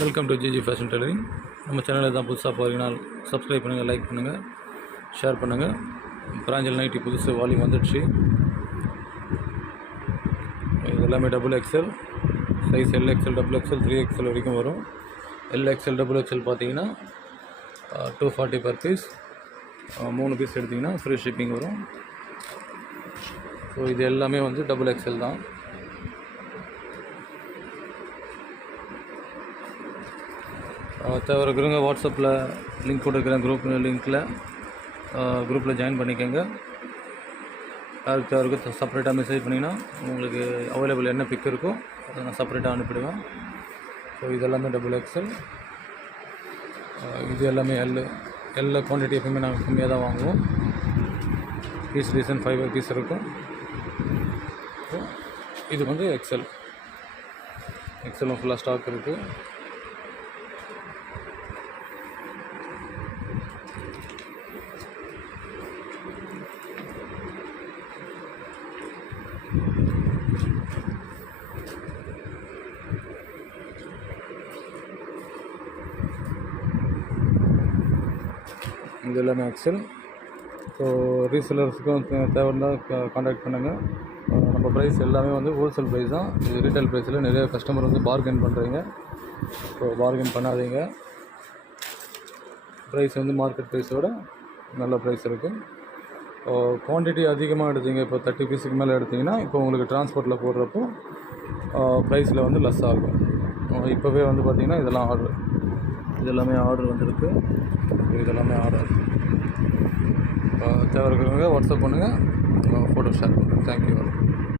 Welcome to GG fashion tailoring. நம்ம சேனலில் தான் புதுசாக போகிறீங்கன்னா சப்ஸ்கிரைப் பண்ணுங்கள், லைக் பண்ணுங்கள், ஷேர் பண்ணுங்கள். பிராஞ்சல் நைட்டி புதுசு வால்யூம் வந்துடுச்சு. இது எல்லாமே XXL size, LXL, XXL, 3XL வரைக்கும் வரும். LXL, XXL பார்த்தீங்கன்னா 240 per பீஸ். 3 பீஸ் எடுத்திங்கன்னா ஃப்ரீ ஷிப்பிங் வரும். ஸோ இது எல்லாமே வந்து XXL தான். தேவைக்கிறவங்க வாட்ஸ்அப்பில் லிங்க் கொடுக்குறேன், குரூப்பில் ஜாயின் பண்ணிக்கோங்க. யாருக்கு செப்பரேட்டாக மெசேஜ் பண்ணிங்கன்னா உங்களுக்கு அவைலபிள் என்ன பிக் இருக்கோ அதை நான் செப்பரேட்டாக அனுப்பிடுவேன். ஸோ இது எல்லாமே XXL. இது எல்லாமே எல்லா குவான்டிட்டி எப்பவுமே நாங்கள் கம்மியாக தான் வாங்குவோம். பீஸ் ரீசன் 5 பீஸ் இருக்கும். ஸோ இது வந்து எக்ஸலும் ஃபுல்லாக ஸ்டாக் இருக்குது. இது எல்லாமே XL. ஸோ ரீசெலர்ஸுக்கும் தேவைஇருந்தால் கான்டாக்ட் பண்ணுங்கள். நம்ம ப்ரைஸ் எல்லாமே வந்து ஹோல்சேல் ப்ரைஸ் தான். இது ரீட்டைல் ப்ரைஸில் நிறைய கஸ்டமர் வந்து பார்கெயின் பண்ணுறீங்க. ஸோ பார்கெயின் பண்ணாதீங்க. ப்ரைஸ் வந்து மார்க்கெட் ப்ரைஸோட நல்ல ப்ரைஸ் இருக்குது. குவான்டிட்டி அதிகமாக எடுத்தீங்க, இப்போ 30 பீஸுக்கு மேலே எடுத்திங்கன்னா இப்போ உங்களுக்கு டிரான்ஸ்போர்ட்டில் போடுறப்போ ப்ரைஸில் வந்து லெஸ் ஆகும். இப்போவே வந்து பார்த்திங்கன்னா இது எல்லாமே ஆர்டர் வந்துருக்கு. இதெல்லாமே ஆர்டர். தேவை இருக்கிறவங்க வாட்ஸ்அப் பண்ணுங்கள், ஃபோட்டோ ஷேர் பண்ணுங்கள். தேங்க்யூ.